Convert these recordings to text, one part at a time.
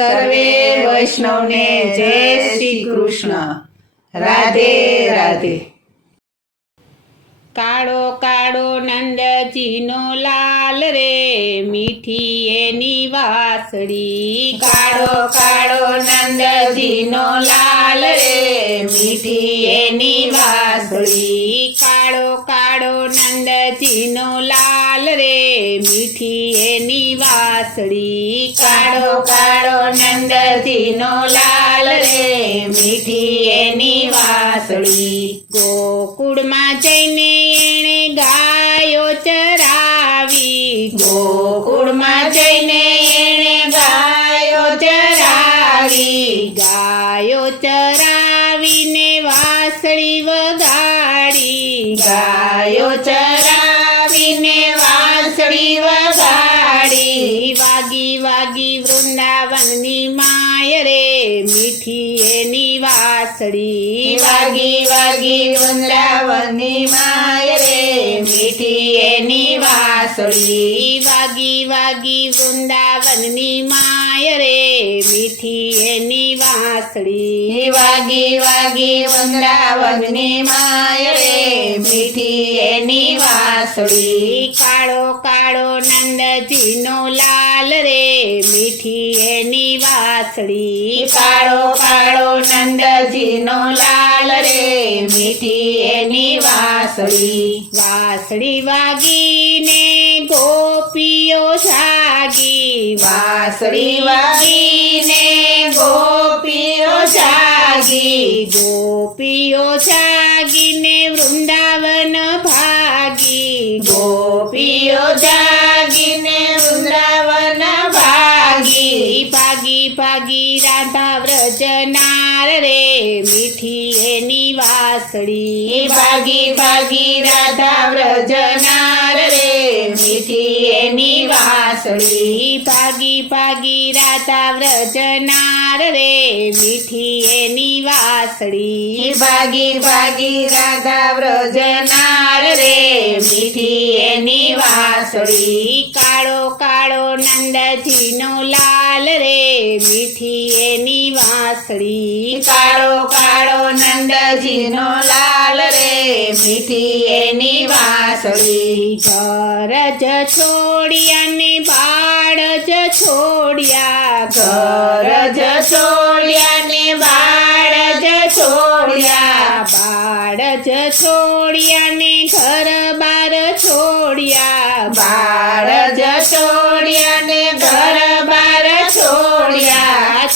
સર્વે વૈષ્ણવને જય શ્રી કૃષ્ણ. રાધે રાધે. કાળો કાળો નંદજીનો લાલ રે, મીઠી એની વાસળી. કાળો કાળો નંદજીનો લાલ રે, મીઠી એની વાસળી. કાળો કાળો નંદજીનો લાલ રે, મીઠી એની વાસળી. કાળો કાળો નંદજીનો લાલ રે, મીઠી એની વાસળી. ગોકુળમાં જઈને એણે ગાયો ચરાવી. ગોકુળમાં જઈને એણે ગાયો ચરાવી. ગાયો ચરાવીને વાસળી વગાડી. ગાયો ચરાવીને વાંસળી વગાડી. વાગી વાગી વૃંદાવનની માય રે, મીઠી એની વાસળી. વાગી વાગી વૃંદાવનની માય રે, મીઠી એની વાંસળી. વાગી વાગી વૃંદાવનની માય રે, મીઠી એની વાસળી. વાગી વાગી વૃંદાવનની માય રે, મીઠી એની વાંસળી. કાળો કાળો નંદજીનો લાલ રે, મીઠી એની વાસળી. કાળો કાળો નંદજીનો લાલ રે, મીઠી એની વાંસળી. વાસળી વાગીને ગોપીઓ જાગી. વાંસળી વાગીને ગોપીઓ જાગી. ગોપીઓ જાગીને વૃંદાવન ભાગી. ગોપીઓ જાગીને વૃંદાવન ભાગી. ભાગી ભાગી રાધા વ્રજનાર રે, મીઠી એની વાસળી. ભાગી ભાગી રાધા વ્રજનાર રે, મીઠી એની વાંસળી. ભાગી ભાગી રાધા વ્રજનાર રે, મીઠી એની વાસળી. ભાગી ભાગી રાધા વ્રજનાર રે, મીઠી એની વાંસળી. કાળો કાળો નંદજીનો લાલ રે, મીઠી એની વાસળી. કાળો કાળો નંદજીનો લાલ રે, મીઠી એની વાંસળી. ઘર જ છોડ્યા ને બાળ જ છોડ્યા. ઘર જ છોડ્યા ને બાળ જ છોડ્યા. બાળ જ છોડ્યા ને ઘર બાર છોડ્યા. બાળ જ છોડ્યા ને ઘર બાર છોડ્યા.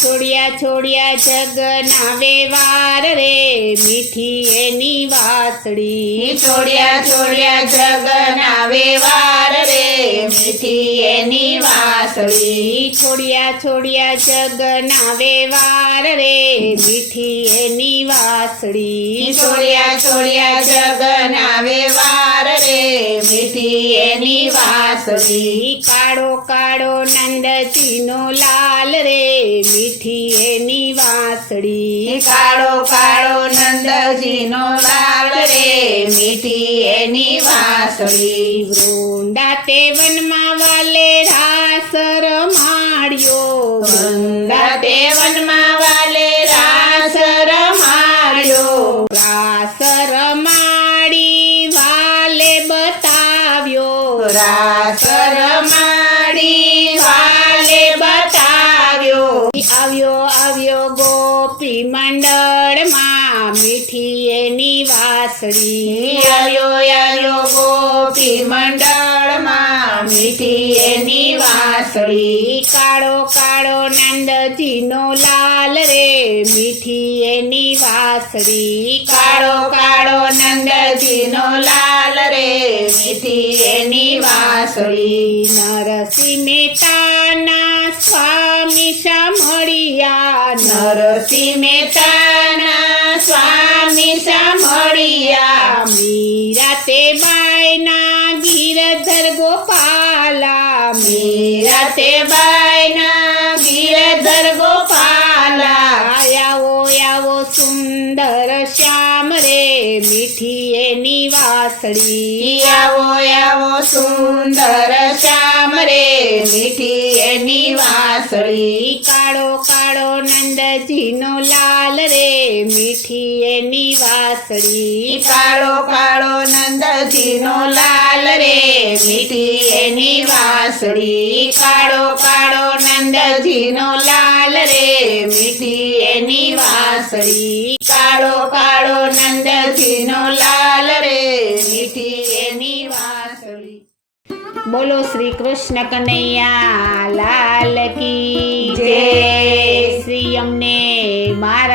છોડ્યા છોડ્યા જગના વ્યવહાર રે, મીઠી એની વાસળી. છોડ્યા છોડ્યા જગના વ્યવહાર રે, મીઠી એની વાંસળી. છોડ્યા છોડ્યા જગના વ્યવહાર રે, મીઠી એની વાસળી. છોડ્યા છોડ્યા જગના વ્યવહાર રે, મીઠી એની વાંસળી. કાળો કાળો નંદજીનો લાલ રે, મીઠી એની વાસળી. કાળો કાળો નંદજીનો લાલ રે, મીઠી એની વાંસળી. વૃંદા તે વનમાં વાલે રાસ રમાડ્યો. વૃંદા તે વનમાં વાલે રાસ રમાડ્યો. રાસ રમાડી વાલે બતાવ્યો. રાસ રમાડી વાલે બતાવ્યો. આવ્યો આવ્યો ગોપી મંડળમાં, મીઠી એની વાસળી. આવ્યો આવ્યો ગોપી મંડળમાં, મીઠી એની વાંસળી. કાળો કાળો નંદજીનો લાલ રે, મીઠી એની વાસળી. કાળો કાળો નંદજીનો લાલ રે, મીઠી એની વાંસળી. નરસિંહ મહેતાના સ્વામી સાંભળ્યા. નરસિંહ મહેતાના સ્વામી સાંભળ્યા. મીરા તે બાઈના ગિરધર ગોપાલા. મીરા તે બાઈના ગિરધર ગોપાલા. આવો આવો સુંદર શ્યામ રે, મીઠી એની વાસળી આવો આવો સુંદર શ્યામ રે મીઠી એની વાસળી કાળો કાળો નંદજીનો લાલ રે મીઠી એની વાસળી કાળો કાળો નંદજીનો લાલ રે મીઠી એની વાસળી કાળો કાળો નંદજીનો લાલ રે મીઠી એની વાસળી કાળો કાળો નંદજીનો લાલ રે મીઠી એની વાસળી બોલો શ્રી કૃષ્ણ કનૈયા લાલ કી જય. શ્રી અમને મારા